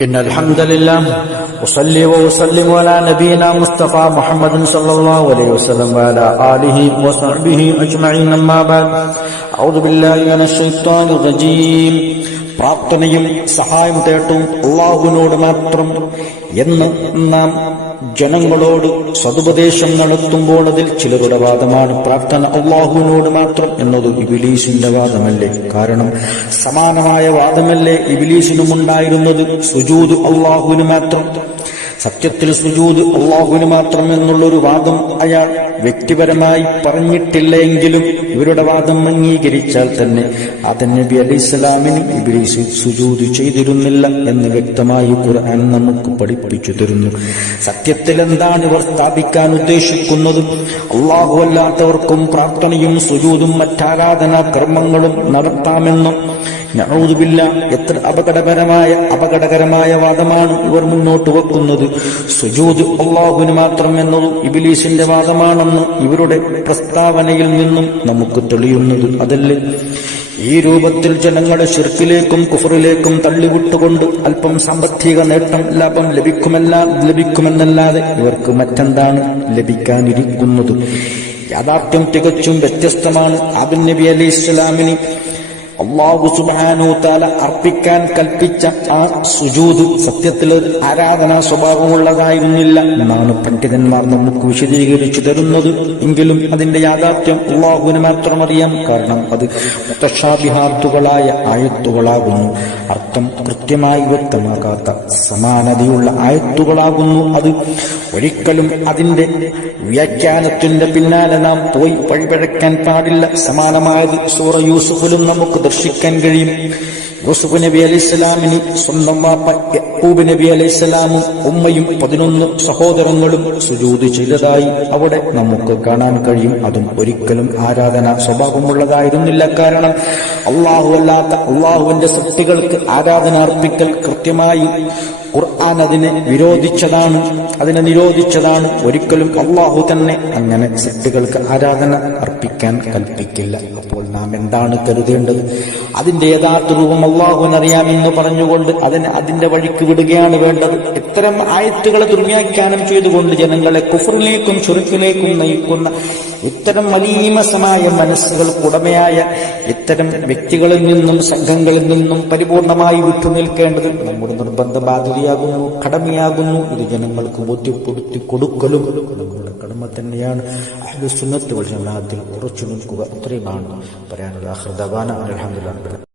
إن الحمد لله أصلي وأسلم على نبينا مصطفى محمد صلى الله عليه وسلم وعلى آله وصحبه أجمعين أما بعد أعوذ بالله من الشيطان الرجيم പ്രാർത്ഥനയും സഹായം തേട്ടും അള്ളാഹുവിനോട് മാത്രം എന്ന് നാം ജനങ്ങളോട് സതുപദേശം നടത്തുമ്പോൾ അതിൽ ചിലരുടെ വാദമാണ്. പ്രാർത്ഥന അള്ളാഹുവിനോട് മാത്രം എന്നത് ഇബിലീസിന്റെ വാദമല്ലേ? കാരണം സമാനമായ വാദമല്ലേ ഇബിലീസിനുമുണ്ടായിരുന്നത്? സുജൂത് അള്ളാഹുവിന് മാത്രം. സത്യത്തിൽ സുജൂദ് അള്ളാഹുവിന് മാത്രം എന്നുള്ളൊരു വാദം അയാൾ വ്യക്തിപരമായി പറഞ്ഞിട്ടില്ലെങ്കിലും ഇവരുടെ വാദം അംഗീകരിച്ചാൽ തന്നെ അതൻ നബി അലി ഇസ്ലാമിന് ഇബ്ലീസ് സുജൂദ് ചെയ്തിരുന്നില്ല എന്ന് വ്യക്തമായി ഖുർആൻ നമുക്ക് പഠിപ്പിച്ചു തരുന്നു. സത്യത്തിൽ എന്താണ് ഇവർ സ്ഥാപിക്കാൻ ഉദ്ദേശിക്കുന്നത്? അള്ളാഹു അല്ലാത്തവർക്കും പ്രാർത്ഥനയും സുജൂദും മറ്റാരാധനാ കർമ്മങ്ങളും നടത്താമെന്നും നഊദുബില്ല എത്ര അപകടകരമായ അപകടകരമായ വാദമാണ് ഇവർ മുന്നോട്ട് വെക്കുന്നത്. സുജൂദ് അള്ളാഹുവിന് മാത്രം എന്നതും ഇബിലീസിന്റെ വാദമാണെന്ന് ഇവരുടെ പ്രസ്താവനയിൽ നിന്നും നമുക്ക് തെളിയുന്നത് അതല്ലേ? ഈ രൂപത്തിൽ ജനങ്ങളെ ഷിർക്കിലേക്കും കുഫറിലേക്കും തള്ളിവിട്ടുകൊണ്ട് അല്പം സാമ്പത്തിക നേട്ടം ലാഭം ലഭിക്കുമല്ല ലഭിക്കുമെന്നല്ലാതെ ഇവർക്ക് മറ്റെന്താണ് ലഭിക്കാനിരിക്കുന്നത്? യാഥാർത്ഥ്യം തികച്ചും വ്യത്യസ്തമാണ്. ആബിൻ നബി അലി ഇസ്ലാമിന് അള്ളാഹു സുബാനു താല അർപ്പിക്കാൻ കൽപ്പിച്ച ആ സുജൂത് സത്യത്തിൽ ആരാധനാ സ്വഭാവമുള്ളതായിരുന്നില്ല. എന്നാണ് പണ്ഡിതന്മാർ നമുക്ക് വിശദീകരിച്ചു തരുന്നത്. എങ്കിലും അതിന്റെ യാഥാർത്ഥ്യം അള്ളാഹുവിന് മാത്രം അറിയാം. കാരണം അത് മുത്തക്ഷാഭിഹാത്തുകളായ ആയത്തുകളാകുന്നു. അർത്ഥം കൃത്യമായി വ്യക്തമാകാത്ത സമാനതയുള്ള ആയത്തുകളാകുന്നു അത്. ഒരിക്കലും അതിന്റെ വ്യാഖ്യാനത്തിന്റെ പിന്നാലെ നാം പോയി വഴിപഴക്കാൻ പാടില്ല. സമാനമായത് സൂറ യൂസുഫിലും നമുക്ക് ദർശിക്കാൻ കഴിയും. യൂസുഫ് നബി സ്വലാമിന് സ്വന്തം വാപ്പ യഹൂബ് നബി അലൈഹി സ്വലാമും ഉമ്മയും പതിനൊന്ന് സഹോദരങ്ങളും സുജൂത് ചെയ്തതായി അവിടെ നമുക്ക് കാണാൻ കഴിയും. അതും ഒരിക്കലും ആരാധന സ്വഭാവമുള്ളതായിരുന്നില്ല. കാരണം അള്ളാഹു അല്ലാത്ത അള്ളാഹുവിന്റെ സൃഷ്ടികൾക്ക് ആരാധന അർപ്പിക്കൽ കൃത്യമായി ഖുർആൻ അതിനെ വിരോധിച്ചതാണ് അതിനെ നിരോധിച്ചതാണ്. ഒരിക്കലും അള്ളാഹു തന്നെ അങ്ങനെ സൃഷ്ടികൾക്ക് ആരാധന അർപ്പിക്കാൻ കൽപ്പിക്കില്ല. അപ്പോൾ നാം എന്താണ് കരുതേണ്ടത്? അതിന്റെ യഥാർത്ഥ രൂപം അള്ളാഹുവിനറിയാമെന്ന് പറഞ്ഞുകൊണ്ട് അതിന് അതിന്റെ വഴിക്ക് വിടുകയാണ് വേണ്ടത്. ഇത്തരം ആയത്തുകളെ ദുർവ്യാഖ്യാനം ചെയ്തുകൊണ്ട് ജനങ്ങളെ കുഫറിലേക്കും ചുരുക്കിലേക്കും നയിക്കുന്ന ഇത്തരം മലീമസമായ മനസ്സുകൾക്ക് ഉടമയായ ഇത്തരം വ്യക്തികളിൽ നിന്നും സംഘങ്ങളിൽ നിന്നും പരിപൂർണമായി വിട്ടുനിൽക്കേണ്ടത് നമ്മുടെ നിർബന്ധ ബാധ്യതയാകുന്നു കടമയാകുന്നു. ഇത് ജനങ്ങൾക്ക് ബോധ്യപ്പെടുത്തി കൊടുക്കലും നമ്മുടെ കടമ തന്നെയാണ്. അഹ്ലുസുന്നത്ത് വൽ ജമാഅത്തിൽ ഉറച്ചു നിൽക്കുക. ഇത്രയുമാണ് പറയാനുള്ള ഹൃദവാന അലഹമുല്ല